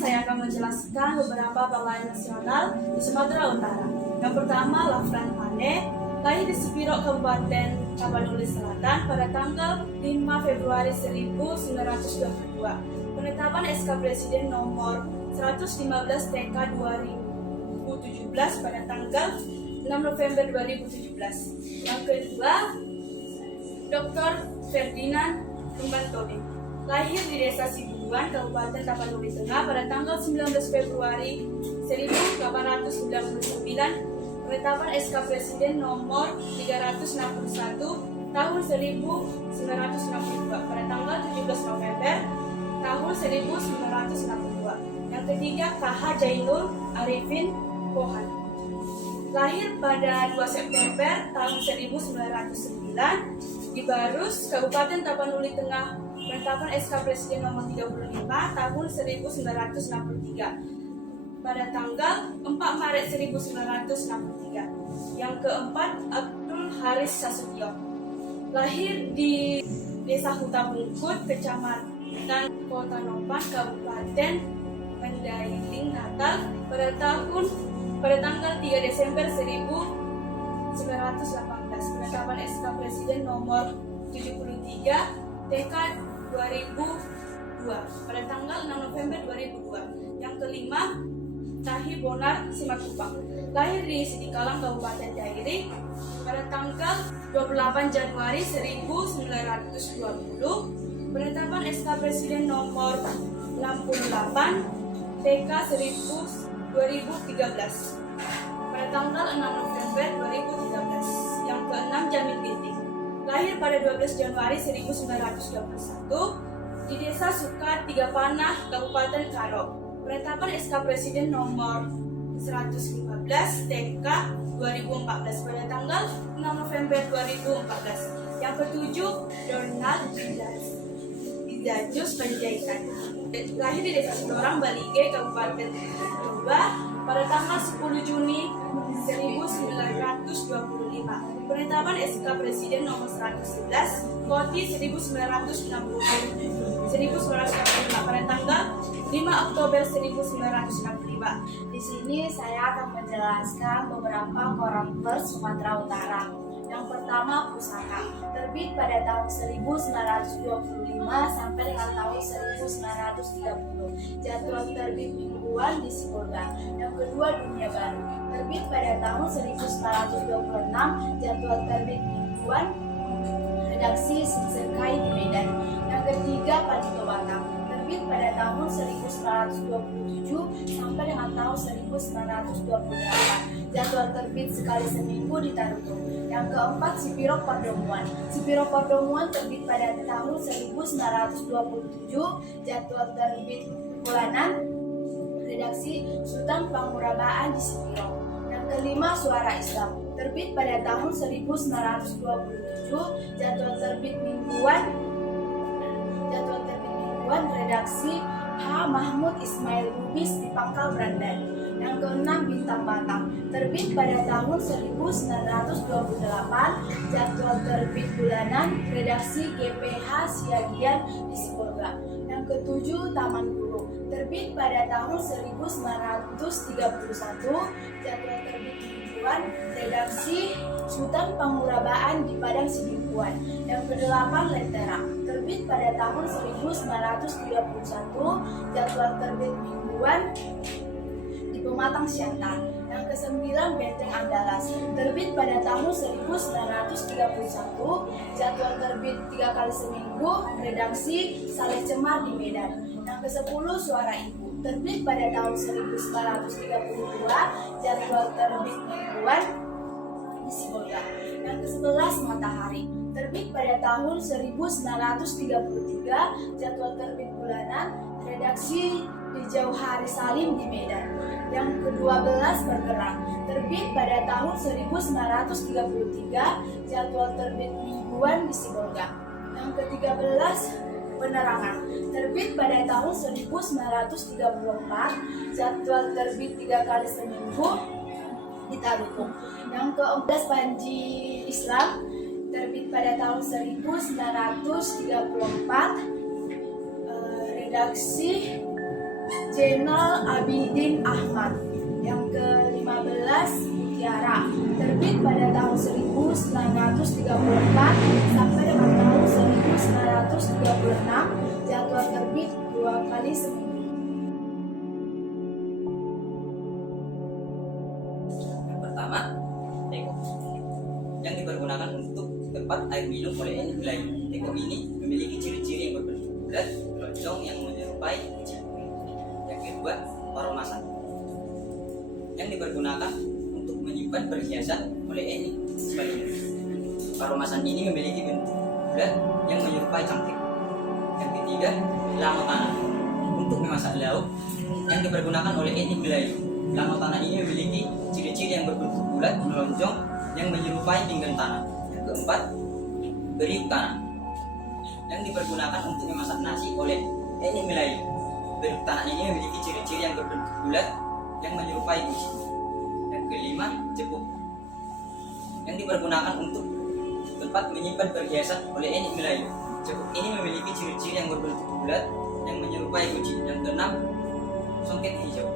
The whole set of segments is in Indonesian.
saya akan menjelaskan beberapa pahlawan nasional di Sumatera Utara. Yang pertama, Lafran Pane, lahir di Sepiro, Kabupaten Tapanuli Selatan pada tanggal 5 Februari 1922. Penetapan SK Presiden nomor 115 TK 2017 pada tanggal 6 November 2017. Yang kedua, Dr. Ferdinand Tumban-Tobing, lahir di Desa Sibuan, Kabupaten Tapanuli Tengah pada tanggal 19 Februari 1899. Penetapan SK Presiden nomor 361 tahun 1962 pada tanggal 17 November tahun 1962. Yang ketiga, KH Jainul Arifin Pohan, lahir pada 2 September tahun 1909 di Barus, Kabupaten Tapanuli Tengah. Penetapan SK Presiden nomor 35 tahun 1963 pada tanggal 4 Maret 1963. Yang keempat, Abdul Haris Sasution, lahir di Desa Huta Bungkut, Kecamatan Kota Nopan, Kabupaten Mandailing, Natal pada tanggal 3 Desember 1918. Penetapan SK Presiden nomor 73 TK 2002 pada tanggal 6 November 2002. Yang kelima, Tahi Bonar Simatupang, lahir di Sidikalang, Kabupaten Dairi pada tanggal 28 Januari 1920. Penetapan SK Presiden nomor 68 TK 2013 pada tanggal 6 November 2013. Yang keenam, Jamil Ginting, lahir pada 12 Januari 1921 di Desa Suka Tiga Panah, Kabupaten Karo. Penetapan SK Presiden nomor 115 TK 2014 pada tanggal 6 November 2014. Yang ketujuh, Donald Izajuus Panjaitan, lahir di Desa Sudorang, Balige, Kabupaten Toba pada tanggal 10 Juni 1925. Penetapan SK Presiden nomor 111 Koti 1965 pada tanggal 5 Oktober 1965. Di sini saya akan menjelaskan beberapa koran pers Sumatera Utara. Yang pertama, Pusaka, terbit pada tahun 1925 sampai dengan tahun 1930. Jadwal terbit mingguan di Sibolga. Yang kedua, Dunia Baru, terbit pada tahun 1926. Jadwal terbit mingguan, redaksi Sinsekai di Medan. Yang ketiga, Panito Batam, terbit pada tahun 1927 sampai dengan tahun 1928. Jadwal terbit sekali seminggu di Tarutung. Yang keempat, Sipiro Pardomuan. Sipiro Pardomuan terbit pada tahun 1927. Jadwal terbit bulanan, redaksi Sultan Pangurabaan di Sipiro. Yang kelima, Suara Islam, terbit pada tahun 1927. Jadwal terbit mingguan, redaksi H. Mahmud Ismail Lubis di Pangkal Brandan. Yang keenam, Bintang Batam, terbit pada tahun 1928. Jadwal terbit bulanan, redaksi GPH Siagian di Sibolga. Yang ketujuh, Taman Guru, terbit pada tahun 1931. Jadwal terbit mingguan, redaksi Sultan Pangurabaan di Padang Sidimpuan. Yang kedelapan, Lentera, terbit pada tahun 1931. Jadwal terbit mingguan di Pematang Siantar. Yang kesembilan, Benteng Andalas, terbit pada tahun 1931. Jadwal terbit 3 kali seminggu, redaksi Saleh Cemar di Medan. Yang kesepuluh, Suara Ibu, terbit pada tahun 1932. Jadwal terbit mingguan di Sibolga. Yang ke-11, Matahari, terbit pada tahun 1933. Jadwal terbit bulanan, redaksi di Jauhari Salim di Medan. Yang ke-12, Bergerak, terbit pada tahun 1933. Jadwal terbit mingguan di Sibolga. Yang ke-13, Penerangan, terbit pada tahun 1934. Jadwal terbit 3 kali seminggu di Tarutung. Yang ke-14, Panji Islam, terbit pada tahun 1934. Redaksi J. Zainal Abidin Ahmad. Yang ke-15 Mutiara, terbit pada tahun 1934 sampai dengan tahun 1936, jadwal terbit 2 kali seminggu. Yang pertama, teko yang dipergunakan untuk tempat air minum oleh enik wilayah. Teko ini memiliki ciri-ciri yang berbentuk bulat, lonjong yang menyerupai uji. Yang kedua, paromasan yang dipergunakan untuk menyimpan perhiasan oleh enik sebaliknya. Paromasan ini memiliki bentuk bulat yang menyerupai cangkir. Yang ketiga, lango tanah untuk memasak lauk yang dipergunakan oleh enik wilayah. Lango tanah ini memiliki ciri-ciri yang berbentuk bulat, melonjong, yang menyerupai pinggan tanah. Yang keempat, beriuk tanah yang dipergunakan untuk memasak nasi oleh enik wilayah. Beriuk tanah ini memiliki ciri-ciri yang berbentuk bulat, yang menyerupai uji. Yang kelima, jepuk yang dipergunakan untuk tempat menyimpan perhiasan oleh enik wilayah. Jepuk ini memiliki ciri-ciri yang berbentuk bulat, yang menyerupai uji. Yang keenam, songket hijau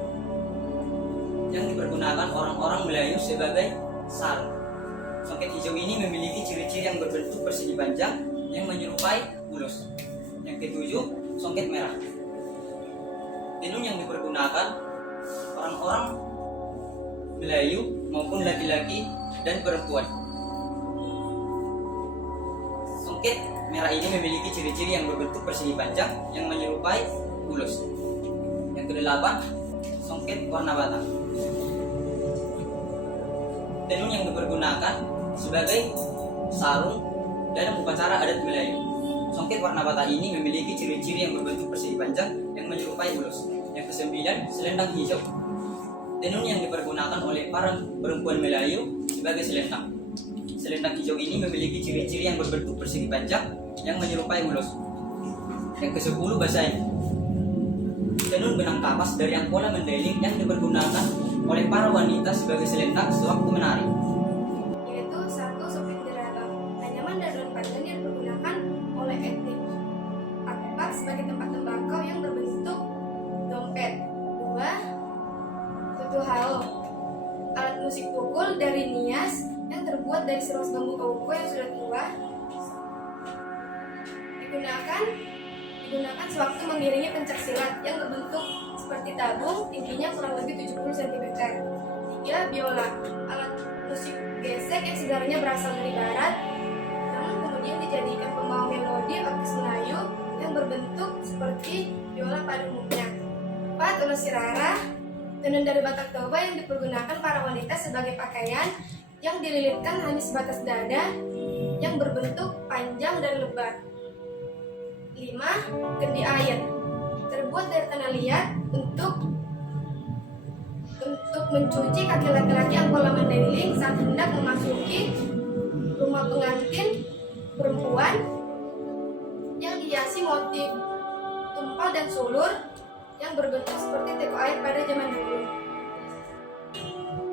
yang dipergunakan orang-orang Melayu sebagai sarung. Songket hijau ini memiliki ciri-ciri yang berbentuk persegi panjang yang menyerupai ulos. Yang ketujuh, songket merah. Tenun yang dipergunakan orang-orang Melayu maupun laki-laki dan perempuan. Songket merah ini memiliki ciri-ciri yang berbentuk persegi panjang yang menyerupai ulos. Yang kedelapan, songket warna bata. Tenun yang dipergunakan sebagai sarung dalam upacara adat Melayu. Songket warna bata ini memiliki ciri-ciri yang berbentuk persegi panjang yang menyerupai ulos. Yang kesembilan, selendang hijau. Tenun yang dipergunakan oleh para perempuan Melayu sebagai selendang. Selendang hijau ini memiliki ciri-ciri yang berbentuk persegi panjang yang menyerupai ulos. Yang ke-10, basai. Tenun benang kapas dari Angkola Mandailing yang dipergunakan oleh para wanita sebagai selendang sewaktu menari. Yaitu satu, sopeng deraba, anyaman dan daun pandan yang digunakan oleh etnik Akbar sebagai tempat tembakau yang berbentuk dompet. Dua, tutuhao, alat musik pukul dari Nias yang terbuat dari seros bambu kauko yang sudah tua, digunakan sewaktu mengiringi pencak silat yang berbentuk seperti tabung, tingginya kurang lebih 70 cm. 3. Biola, alat musik gesek yang sebenarnya berasal dari barat, namun kemudian dijadikan pembawa melodi orkes Melayu yang berbentuk seperti biola pada umumnya. 4. Ulos sirara, tenun dari Batak Toba yang dipergunakan para wanita sebagai pakaian yang dililitkan hanya sebatas dada yang berbentuk panjang dan lebar. 5. Kendi air, terbuat dari tanah liat untuk mencuci kaki laki-laki Angkola Mandailing saat hendak memasuki rumah pengantin perempuan yang dihiasi motif tumpal dan sulur yang berbentuk seperti teko air pada zaman dulu.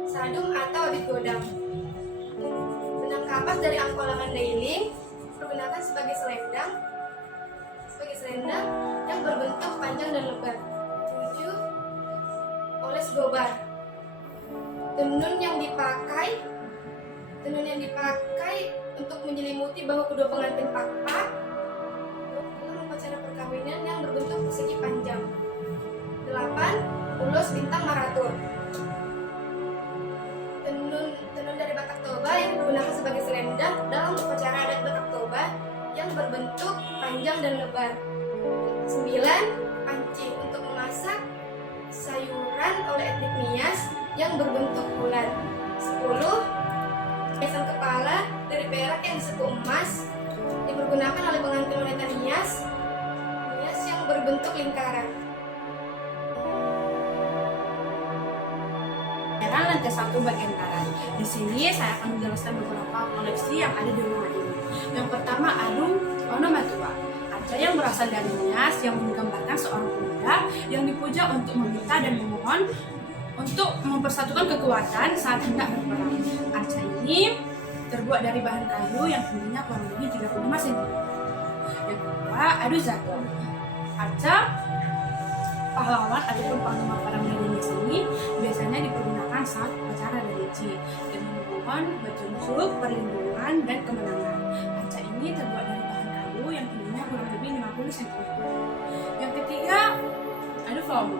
Sadung atau abit godang, benang kapas dari Angkola Mandailing digunakan sebagai selendang yang berbentuk panjang dan lebar. 7. Oles gobar, tenun yang dipakai untuk menyelimuti bahu kedua pengantin pak-pak dalam upacara perkawinan yang berbentuk persegi panjang. 8. Ulos bintang maratur, tenun dari Batak Toba yang digunakan sebagai selendang dalam upacara adat Batak Toba yang berbentuk panjang dan lebar. 9. Panci, untuk memasak sayuran oleh etnik Nias yang berbentuk bulat. 10. Hiasan kepala dari perak yang disebut emas dipergunakan oleh pengantin wanita Nias yang berbentuk lingkaran. Lantai 1 bagian kanan. Di sini saya akan menjelaskan beberapa koleksi yang ada di rumah ini. Yang pertama, Adung Onomatua, arca yang berasal dari Nias yang menggambarkan seorang pemuda yang dipuja untuk meminta dan memohon untuk mempersatukan kekuatan saat hendak berperang. Arca ini terbuat dari bahan kayu yang tingginya kurang lebih 35 cm. Yang kedua, Adu Zato, arca pahlawan ataupun panglima perang Indonesia ini biasanya dipergunakan saat upacara religi demi memohon petunjuk, perlindungan, dan kemenangan. Arca ini terbuat dari bahan kayu yang tingginya kurang lebih 50 cm. Yang ketiga, ada Flomo.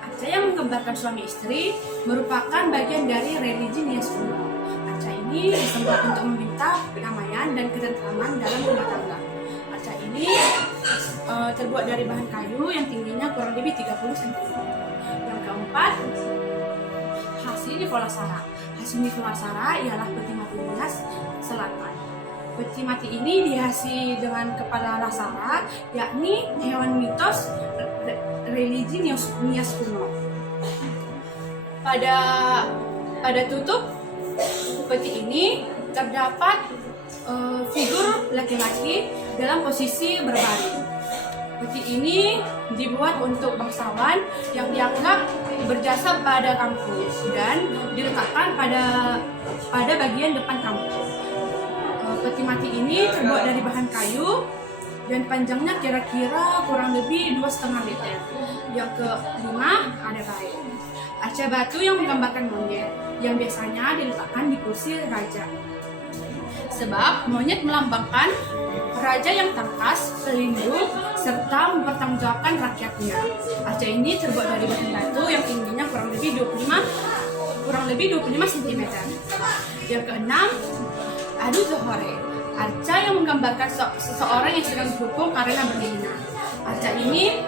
Arca yang menggambarkan suami istri merupakan bagian dari religi Nias kuno. Arca ini disembah untuk meminta kedamaian dan ketentraman dalam rumah tangga. Arca ini terbuat dari bahan kayu yang tingginya kurang lebih 30 cm. Yang keempat, Hasini Volasara. Hasini Volasara ialah peti mati Nias Selatan. Peti mati ini dihiasi dengan kepala Lasara, yakni hewan mitos religi Nias kuno. Pada tutup peti ini terdapat figur laki-laki dalam posisi berbaring. Peti ini dibuat untuk bangsawan yang dianggap berjasa pada kampus dan diletakkan pada bagian depan kampus. Peti mati ini terbuat dari bahan kayu dan panjangnya kira-kira kurang lebih 2,5 meter. Yang kelima ada baik. Arca batu yang menggambarkan monyet yang biasanya diletakkan di kursi raja. Sebab monyet melambangkan raja yang tangkas, pelindung, serta mempertanggungjawabkan rakyatnya. Arca ini terbuat dari bahan batu yang tingginya kurang lebih 25 cm. Yang keenam, Adu Zohore. Arca yang menggambarkan seseorang yang sedang dihukum karena berzina. Arca ini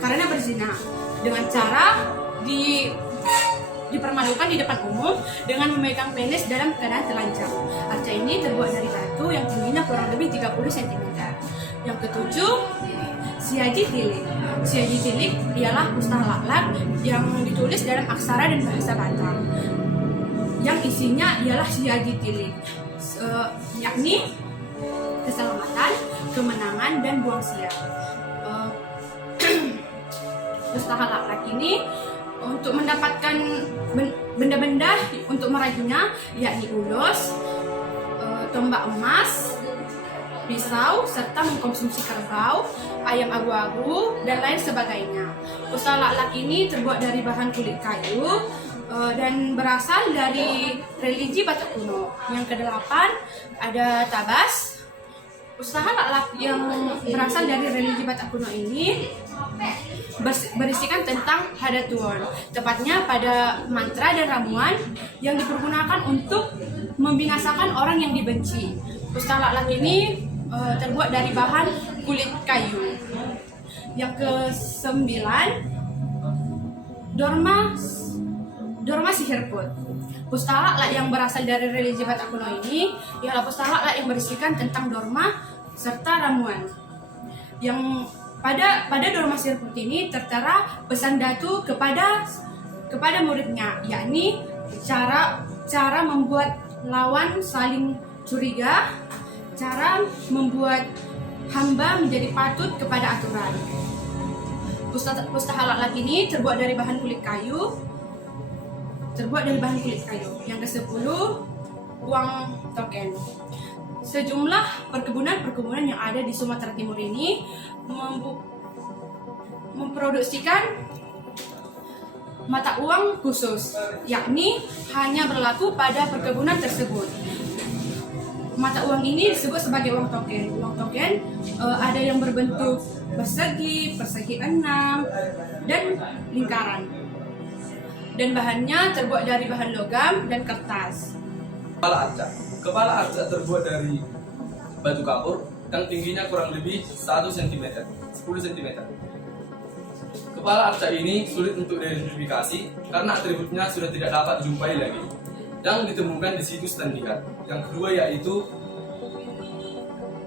karena berzina dengan cara dipermalukan di depan umum dengan memegang penis dalam keadaan telanjang. Arca ini terbuat dari batu yang tingginya kurang lebih 30 cm. Yang ketujuh, Siaji Tilik. Siaji Tilik ialah pustaka lakhlak yang ditulis dalam aksara dan bahasa Batak. Yang isinya ialah Siaji Tilik, yakni keselamatan, kemenangan, dan buang siap. Pustaka lakhlak ini untuk mendapatkan benda-benda untuk meraihnya, yakni ulos, tombak emas, pisau, serta mengkonsumsi kerbau, ayam abu-abu, dan lain sebagainya. Pustaka lakhlak ini terbuat dari bahan kulit kayu dan berasal dari religi Batak kuno. Yang kedelapan ada tabas. Pustaka lakhlak yang berasal dari religi Batak kuno ini berisikan tentang Hadatuan, tepatnya pada mantra dan ramuan yang dipergunakan untuk membinasakan orang yang dibenci. Pustaka lakhlak ini terbuat dari bahan kulit kayu. Yang kesembilan, Dorma Sihirput. Pustaka lakhlak yang berasal dari religi Batak kuno ini ialah pustaka lakhlak yang berisikan tentang dorma serta ramuan. Yang pada Dorma Sihirput ini tertera pesan Datu kepada muridnya, yakni cara membuat lawan saling curiga, cara membuat hamba menjadi patut kepada aturan. Pustaka lakhlak ini terbuat dari bahan kulit kayu. Yang ke-10, uang token. Sejumlah perkebunan yang ada di Sumatera Timur ini memproduksikan mata uang khusus, yakni hanya berlaku pada perkebunan tersebut. Mata uang ini disebut sebagai uang token. Uang token ada yang berbentuk persegi 6, dan lingkaran. Dan bahannya terbuat dari bahan logam dan kertas. Kepala arca terbuat dari batu kapur yang tingginya kurang lebih 1 cm, 10 cm. Kepala arca ini sulit untuk diidentifikasi karena atributnya sudah tidak dapat dijumpai lagi. Yang ditemukan di situs dan lihat. Yang kedua yaitu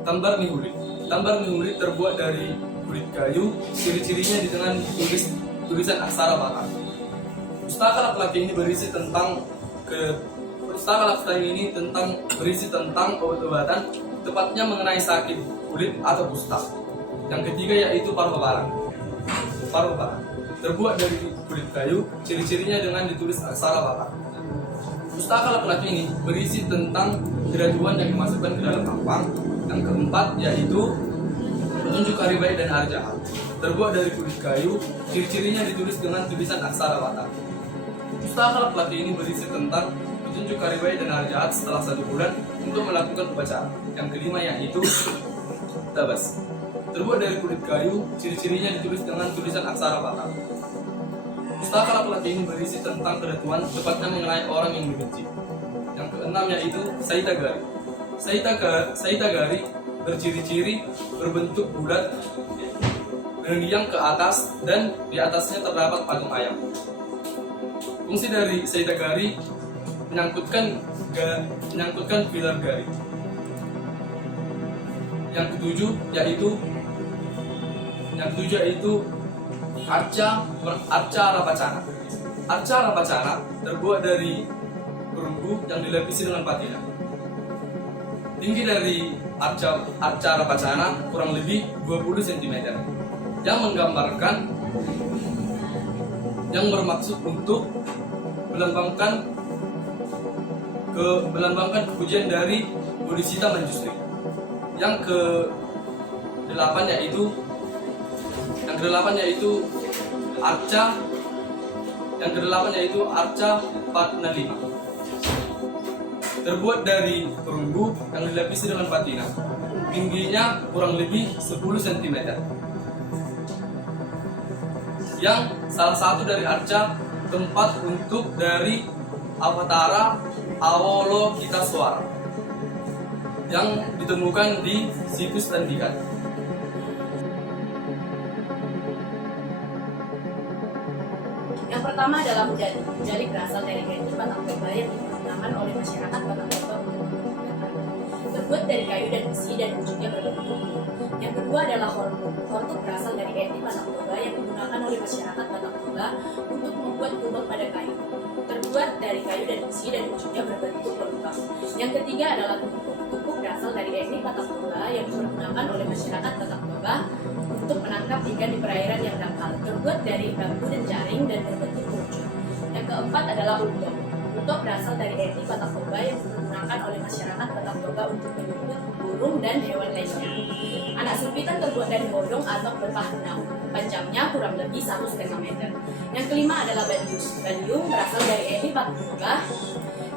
tambar nihulit. Tambar nihulit terbuat dari kulit kayu, ciri-cirinya di tengah tulisan aksara Batak. Pustaka lakhlak ini berisi tentang obat-obatan, tepatnya mengenai sakit kulit atau kusta. Yang ketiga yaitu paruh barang. Terbuat dari kulit kayu, ciri-cirinya dengan ditulis aksara Batak. Pustaka lakhlak ini berisi tentang kedatuan yang dimasukkan ke dalam ampang. Yang keempat yaitu Petunjuk hari baik dan hari jahat. Terbuat dari kulit kayu, ciri-cirinya ditulis dengan tulisan aksara Batak. Pustaka lap-lap ini berisi tentang petunjuk hari baik dan hari jahat setelah 1 bulan untuk melakukan upacara. Yang kelima yaitu tabas. Terbuat dari kulit kayu, ciri-cirinya ditulis dengan tulisan aksara Batak. Pustaka lap-lap ini berisi tentang ketentuan tepatnya mengenai orang yang dibenci. Yang keenam yaitu saitagari. Saitagari berciri-ciri berbentuk bulat mendiang ke atas dan di atasnya terdapat patung ayam. Fungsi dari saitagari menyangkutkan pilar gari. Yang ketujuh yaitu arca rapacana. Arca rapacana terbuat dari perunggu yang dilapisi dengan patina. Tinggi dari arca rapacana kurang lebih 20 cm yang bermaksud untuk melambangkan kepujian dari Bodhisattva Manjusri. Yang ke-8 yaitu arca Patnalima. Terbuat dari perunggu yang dilapisi dengan patina. Tingginya kurang lebih 10 cm. Yang salah satu dari arca tempat untuk dari Avatara Avalokiteswara yang ditemukan di situs Tandikat. Yang pertama adalah Mujali. Mujali berasal dari etnik Batak Toba yang digunakan oleh masyarakat Batak Toba untuk menggunakan. Terbuat dari kayu dan besi dan ujungnya berbentuk bulat. Yang kedua adalah hortuk. Hortuk berasal dari etnik Batak Toba yang digunakan oleh masyarakat Batak Toba untuk membuat kubak pada kayu. Terbuat dari kayu dan besi dan ujungnya berbentuk lengkap. Yang ketiga adalah tumpuk. Tumpuk berasal dari etnik Batak Toba yang digunakan oleh masyarakat Batak Toba untuk menangkap ikan di perairan yang dangkal. Terbuat dari bambu dan jaring dan berbentuk kerucut. Yang keempat adalah untok. Untok berasal dari etnik Batak Toba yang digunakan oleh masyarakat Batak Toba untuk menyebut burung dan hewan lainnya. Anak sempitan terbuat dari bodong atau berpah benau. Panjangnya kurang lebih 1,5 meter. Yang kelima adalah banjung. Banjung berasal dari etnik Batak Toba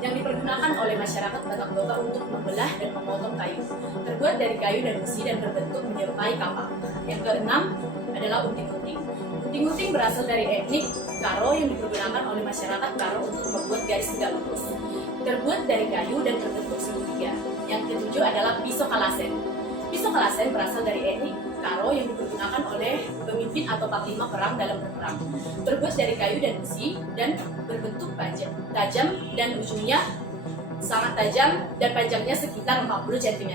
yang dipergunakan oleh masyarakat Batak Toba untuk membelah dan memotong kayu. Terbuat dari kayu dan besi dan berbentuk menyerupai kapak. Yang keenam adalah unting-unting. Unting-unting berasal dari etnik Karo yang dipergunakan oleh masyarakat Karo untuk membuat garis tegak lurus. Terbuat dari kayu dan berbentuk segitiga. Yang ketujuh adalah pisau kalasen. Pisau kalasen berasal dari etnik Karo yang dipergunakan oleh pemimpin atau panglima perang dalam berperang. Terbuat dari kayu dan besi dan berbentuk tajam dan ujungnya sangat tajam dan panjangnya sekitar 40 cm.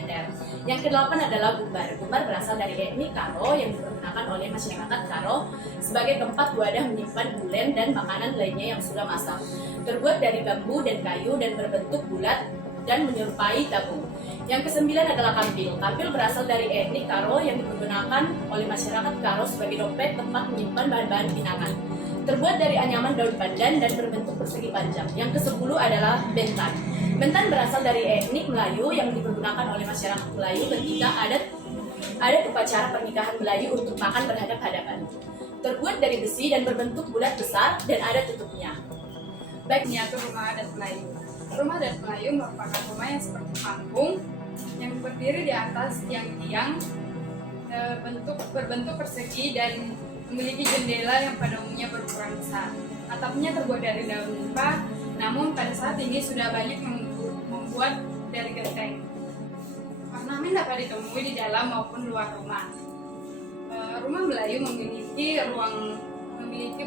Yang kedelapan adalah gumbar. Gumbar berasal dari etnik Karo yang dipergunakan oleh masyarakat Karo sebagai tempat wadah menyimpan bulen dan makanan lainnya yang sudah masak. Terbuat dari bambu dan kayu dan berbentuk bulat dan menyerupai tabung. Yang kesembilan adalah kampil. Kampil berasal dari etnik Karo yang dipergunakan oleh masyarakat Karo sebagai dompet tempat menyimpan bahan-bahan binatang. Terbuat dari anyaman daun pandan dan berbentuk persegi panjang. Yang ke-10 adalah bentan. Bentan berasal dari etnik Melayu yang dipergunakan oleh masyarakat Melayu ketika ada upacara pernikahan Melayu untuk makan berhadap-hadapan. Terbuat dari besi dan berbentuk bulat besar dan ada tutupnya. Baik, miniatur rumah adat Melayu. Rumah adat Melayu merupakan rumah yang seperti panggung yang berdiri di atas tiang-tiang berbentuk persegi dan memiliki jendela yang pada umumnya berukuran besar. Atapnya terbuat dari daun nipah, namun pada saat ini sudah banyak yang membuat dari genteng. Ornamen dapat ditemui di dalam maupun luar rumah. Rumah Melayu memiliki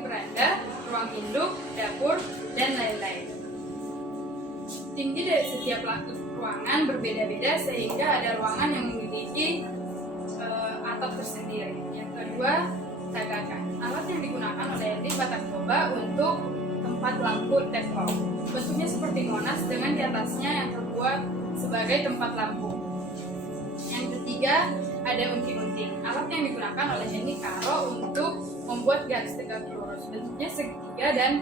beranda, ruang induk, dapur, dan lain-lain. Tinggi dari setiap ruangan berbeda-beda sehingga ada ruangan yang memiliki atap tersendiri. Yang kedua, tagakan. Alat yang digunakan oleh etnik Batak Toba untuk tempat lampu teplok. Bentuknya seperti monas dengan di atasnya yang terbuat sebagai tempat lampu. Yang ketiga, ada unting-unting. Alat yang digunakan oleh etnik Karo untuk membuat garis tegak lurus. Bentuknya segitiga dan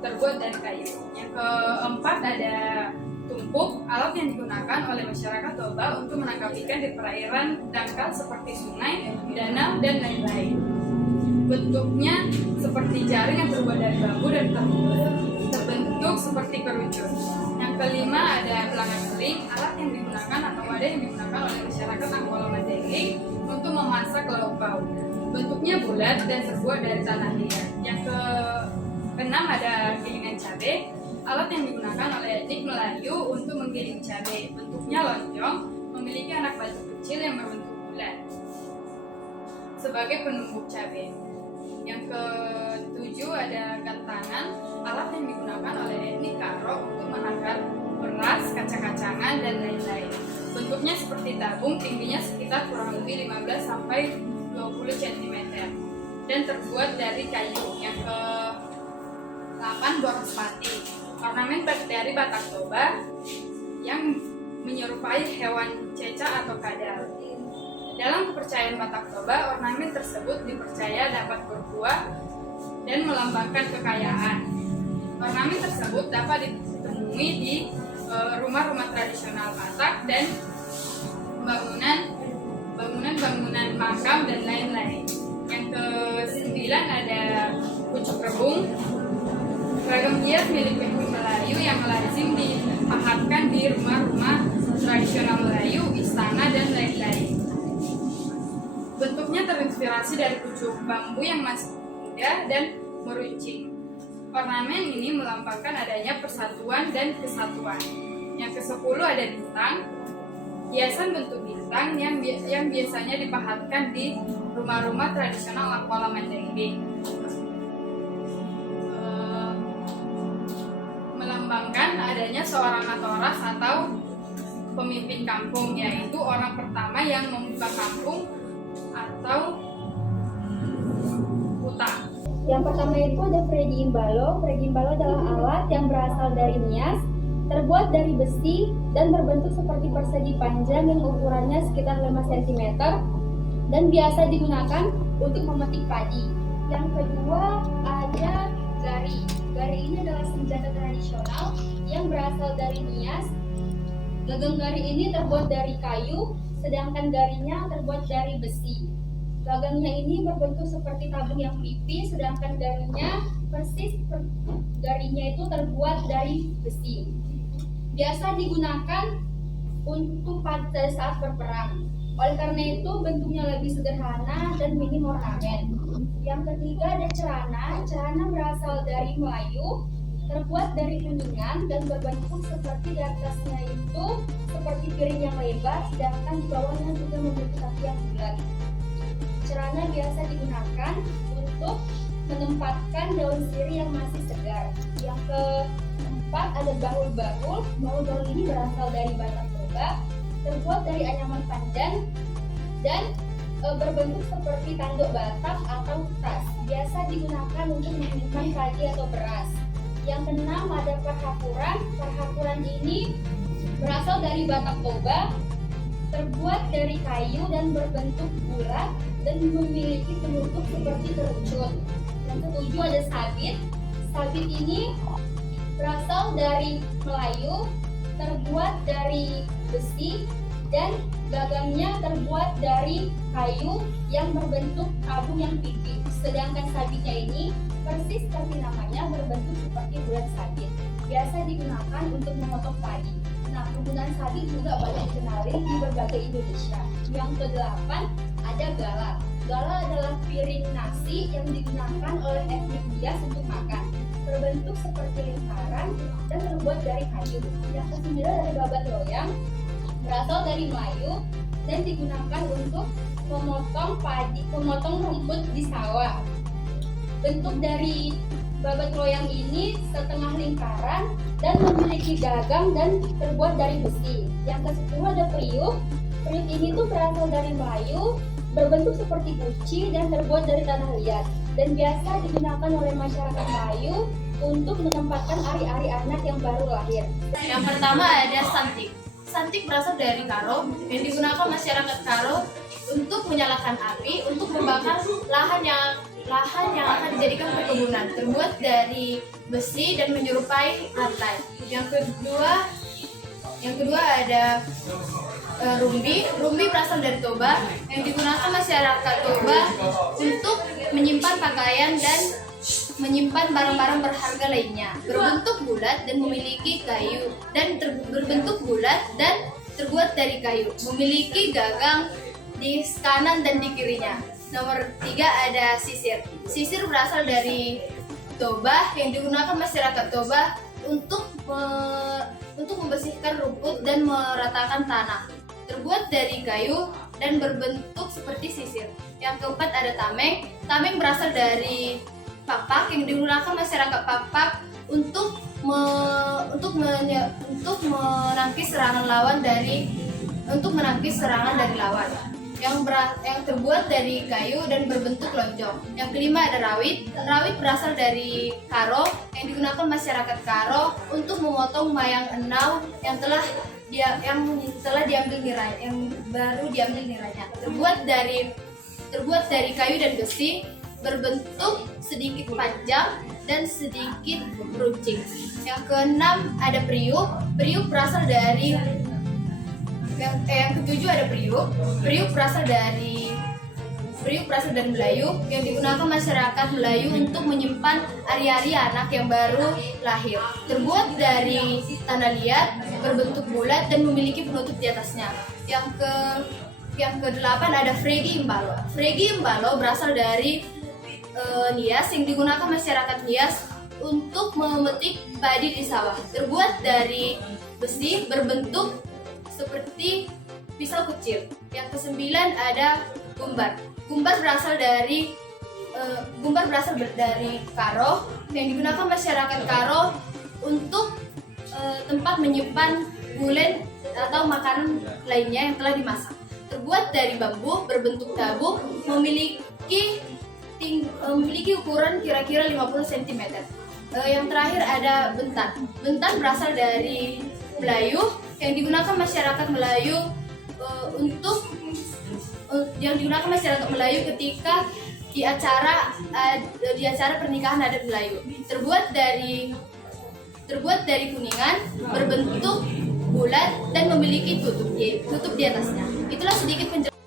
terbuat dari kayu. Yang keempat ada Tumpuk, alat yang digunakan oleh masyarakat Toba untuk menangkap ikan di perairan dangkal seperti sungai, danau, dan lain-lain. Bentuknya seperti jaring yang terbuat dari bambu dan terbentuk seperti kerucut. Yang kelima ada pelangan kering, alat yang digunakan atau wadah yang digunakan oleh masyarakat Angkola Mandailing untuk memasak lauk pauk. Bentuknya bulat dan terbuat dari tanah liat. Yang keenam ada gilingan cabai, alat yang digunakan oleh etnik Melayu untuk menggiling cabai. Bentuknya lonjong, memiliki anak batu kecil yang berbentuk bulat sebagai penumbuk cabai. Yang ketujuh ada gantangan, alat yang digunakan oleh etnik Karo untuk menakar beras, kacang-kacangan, dan lain-lain. Bentuknya seperti tabung, tingginya sekitar kurang lebih 15 sampai 20 cm dan terbuat dari kayu. Yang ke-8 boros pati, ornamen dari Batak Toba yang menyerupai hewan ceca atau kadal. Dalam kepercayaan Batak Toba, ornamen tersebut dipercaya dapat berbuah dan melambangkan kekayaan. Ornamen tersebut dapat ditemui di rumah-rumah tradisional Batak dan bangunan makam dan lain-lain. Yang ke-9 ada pucuk rebung, ragam hias milik penghuni Melayu yang lazim dipahatkan di rumah-rumah tradisional Melayu, istana, dan lain-lain. Bentuknya terinspirasi dari pucuk bambu yang masih muda dan meruncing. Ornamen ini melambangkan adanya persatuan dan kesatuan. Yang ke-10 ada bintang, hiasan bentuk bintang yang biasanya dipahatkan di rumah-rumah tradisional Angkola Mandailing. Melambangkan adanya seorang Matoras atau pemimpin kampung, yaitu orang pertama yang membuka kampung atau hutan. Yang pertama itu ada Fregi Imbalo. Fregi Imbalo adalah alat yang berasal dari Nias, terbuat dari besi dan berbentuk seperti persegi panjang yang ukurannya sekitar 5 cm dan biasa digunakan untuk memetik padi. Yang kedua ada gari. Gari ini adalah senjata tradisional yang berasal dari Nias. Gagang gari ini terbuat dari kayu, sedangkan garinya terbuat dari besi. Gagangnya ini berbentuk seperti tabung yang pipih, sedangkan garinya itu terbuat dari besi. Biasa digunakan untuk pada saat berperang. Oleh karena itu bentuknya lebih sederhana dan minim ornamen. Yang ketiga ada celana. Celana berasal dari Melayu, terbuat dari kuningan dan berbentuk seperti di atasnya itu seperti piring yang lebar, sedangkan di bawahnya juga memiliki kaki yang bulat. Celana biasa digunakan untuk menempatkan daun sirih yang masih segar. Yang keempat ada bahul-bahul. Bahul-bahul ini berasal dari Batak Toba, terbuat dari anyaman pandan dan berbentuk seperti tanduk Batak atau tas. Biasa digunakan untuk menyimpan padi atau beras. Yang keenam ada perhapuran. Perhapuran ini berasal dari Batak Toba, terbuat dari kayu dan berbentuk bulat dan memiliki bentuk seperti kerucut. Yang ketujuh ada sabit. Sabit ini berasal dari Melayu, terbuat dari besi dan gagangnya terbuat dari kayu yang berbentuk tabung yang pipih. Sedangkan sabitnya ini persis seperti namanya berbentuk seperti bulat sabit. Biasa digunakan untuk memotong padi. Nah, penggunaan sabit juga banyak dikenali di berbagai Indonesia. Yang kedelapan ada gala. Gala adalah piring nasi yang digunakan oleh etnik Nias untuk makan. Berbentuk seperti lingkaran dan terbuat dari kayu. Yang kesembilan ada babat loyang, berasal dari Melayu dan digunakan untuk memotong rumput di sawah. Bentuk dari babat loyang ini setengah lingkaran dan memiliki gagang dan terbuat dari besi. Yang ke-10 ada periuk. Periuk ini tuh berasal dari Melayu, berbentuk seperti guci dan terbuat dari tanah liat dan biasa digunakan oleh masyarakat Melayu untuk menempatkan ari-ari anak yang baru lahir. Yang pertama ada santik. Santik berasal dari Karo yang digunakan masyarakat Karo untuk menyalakan api untuk membakar lahan yang akan dijadikan perkebunan, terbuat dari besi dan menyerupai lantai. Yang kedua Yang kedua ada rumbi. Rumbi berasal dari Toba yang digunakan masyarakat Toba untuk menyimpan pakaian dan menyimpan barang-barang berharga lainnya. Berbentuk bulat dan memiliki kayu berbentuk bulat dan terbuat dari kayu. Memiliki gagang di kanan dan di kirinya. Nomor 3 ada sisir. Sisir berasal dari Toba yang digunakan masyarakat Toba untuk membersihkan rumput dan meratakan tanah. Terbuat dari kayu dan berbentuk seperti sisir. Yang keempat ada tameng. Tameng berasal dari Pakpak yang digunakan masyarakat Pakpak untuk menangkis serangan dari lawan. Yang terbuat dari kayu dan berbentuk lonjong. Yang kelima ada rawit. Rawit berasal dari Karo yang digunakan masyarakat Karo untuk memotong mayang enau yang baru diambil nirainya. Terbuat dari kayu dan besi, berbentuk sedikit panjang dan sedikit runcing. Yang keenam ada periuk. Periuk berasal dari yang ketujuh ada periuk. Periuk berasal dari Melayu yang digunakan masyarakat Melayu untuk menyimpan ari-ari anak yang baru lahir. Terbuat dari tanah liat, berbentuk bulat dan memiliki penutup di atasnya. Yang kedelapan ada Fregi Imbalo. Fregi Imbalo berasal dari Nias yang digunakan masyarakat Nias untuk memetik padi di sawah. Terbuat dari besi, berbentuk seperti pisau kecil. Yang kesembilan ada gumbar. Gumbar berasal dari Karo yang digunakan masyarakat Karo untuk tempat menyimpan gulen atau makanan lainnya yang telah dimasak. Terbuat dari bambu, berbentuk tabung, memiliki ukuran kira-kira 50 cm. Yang terakhir ada bentan. Bentan berasal dari Melayu yang digunakan masyarakat Melayu ketika di acara pernikahan adat Melayu. Terbuat dari kuningan, berbentuk bulat dan memiliki tutup di atasnya. Itulah sedikit penjelasan.